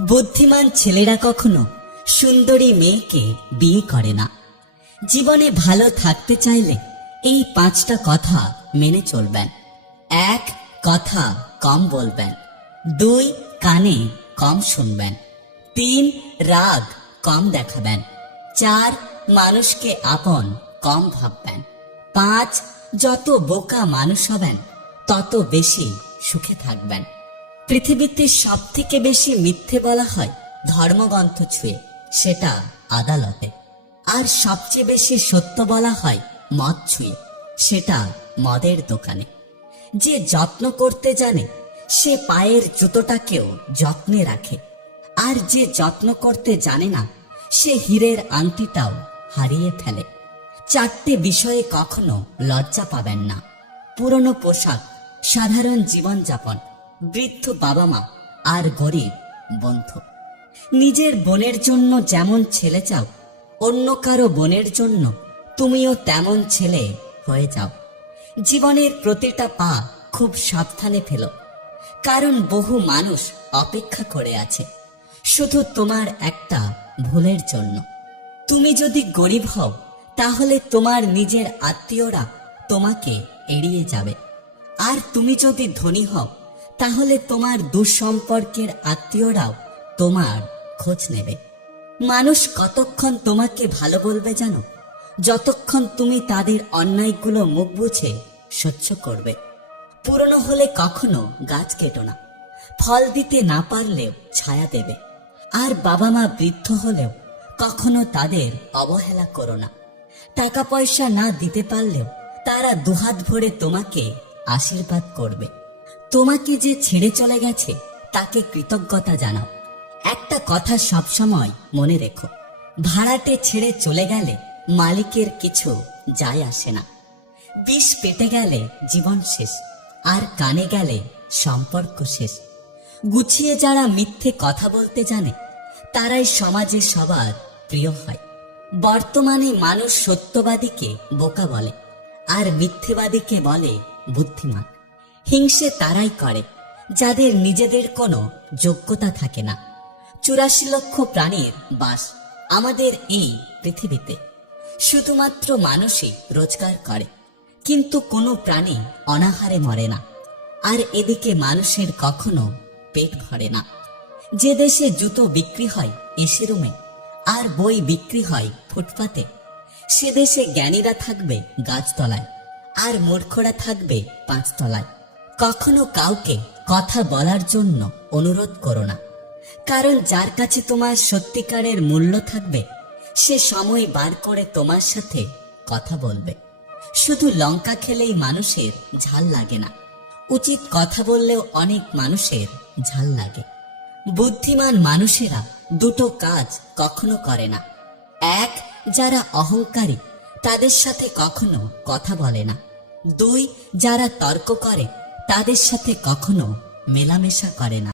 বুদ্ধিমান ছেলেরা কখনো সুন্দরী মেয়েকে বিয়ে করে না। জীবনে ভালো থাকতে চাইলে এই পাঁচটা কথা মেনে চলবেন। এক, কথা কম বলবেন। দুই, কানে কম শুনবেন। তিন, রাগ কম দেখাবেন। চার, মানুষকে আপন কম ভাববেন। পাঁচ, যত বোকা মানুষ হবেন, তত বেশি সুখে থাকবেন। পৃথিবীতে সব থেকে বেশি মিথ্যে বলা হয় ধর্মগ্রন্থ ছুঁয়ে, সেটা আদালতে। আর সবচেয়ে বেশি সত্য বলা হয় মদ ছুঁয়ে, সেটা মদের দোকানে। যে যত্ন করতে জানে, সে পায়ের জুতোটাকেও যত্নে রাখে। আর যে যত্ন করতে জানে না, সে হীরের আংটিটাও হারিয়ে ফেলে। চারটে বিষয়ে কখনো লজ্জা পাবেন না। পুরনো পোশাক, সাধারণ জীবনযাপন বৃদ্ধ বাবা মা আর গরিব বন্ধু। নিজের বোনের জন্য যেমন ছেলে চাও, অন্য কারও বোনের জন্য তুমিও তেমন ছেলে হয়ে যাও। জীবনের প্রতিটা পা খুব সাবধানে ফেলো, কারণ বহু মানুষ অপেক্ষা করে আছে শুধু তোমার একটা ভুলের জন্য। তুমি যদি গরিব হও, তাহলে তোমার নিজের আত্মীয়রা তোমাকে এড়িয়ে যাবে। আর তুমি যদি ধনী হও তাহলে তোমার দুঃসম্পর্কের আত্মীয়রাও তোমার খোঁজ নেবে। মানুষ কতক্ষণ তোমাকে ভালো বলবে জানো? যতক্ষণ তুমি তাদের অন্যায়গুলো মুখ বুঝে সহ্য করবে। পুরনো হলে কখনো গাছ কেটো না। ফল দিতে না পারলেও ছায়া দেবে। আর বাবা মা বৃদ্ধ হলেও কখনো তাদের অবহেলা করো না। টাকা পয়সা না দিতে পারলেও তারা দুহাত ভরে তোমাকে আশীর্বাদ করবে। তোমাকে যে ছেড়ে চলে গেছে, তাকে কৃতজ্ঞতা জানাও। একটা কথা সবসময় মনে রেখো, ভাড়াটে ছেড়ে চলে গেলে মালিকের কিছু যায় আসে না। বিষ পেটে গেলে জীবন শেষ, আর কানে গেলে সম্পর্ক শেষ। গুছিয়ে যারা মিথ্যে কথা বলতে জানে, তারাই সমাজে সবার প্রিয় হয়। বর্তমানে মানুষ সত্যবাদীকে বোকা বলে, আর মিথ্যেবাদীকে বলে বুদ্ধিমান। হিংসে তারাই করে, যাদের নিজেদের কোনো যোগ্যতা থাকে না। চুরাশি লক্ষ প্রাণীর বাস আমাদের এই পৃথিবীতে। শুধুমাত্র মানুষই রোজগার করে, কিন্তু কোনো প্রাণী অনাহারে মরে না। আর এদিকে মানুষের কখনো পেট ভরে না। যে দেশে জুতো বিক্রি হয় এসি রুমে, আর বই বিক্রি হয় ফুটপাতে, সে দেশে জ্ঞানীরা থাকবে গাছতলায়, আর মূর্খরা থাকবে পাঁচতলায়। কখনো কাউকে কথা বলার জন্য অনুরোধ করো না। কারণ যার কাছে তোমার সত্যিকারের মূল্য থাকবে, সে সময় বার করে তোমার সাথে কথা বলবে। শুধু লঙ্কা খেলেই মানুষের ঝাল লাগে না। উচিত কথা বললেও অনেক মানুষের ঝাল লাগে। বুদ্ধিমান মানুষেরা দুটো কাজ কখনো করে না। এক, যারা অহংকারী, তাদের সাথে কখনো কথা বলে না। দুই, যারা তর্ক করে তাদের সাথে কখনো মেলামেশা করে না।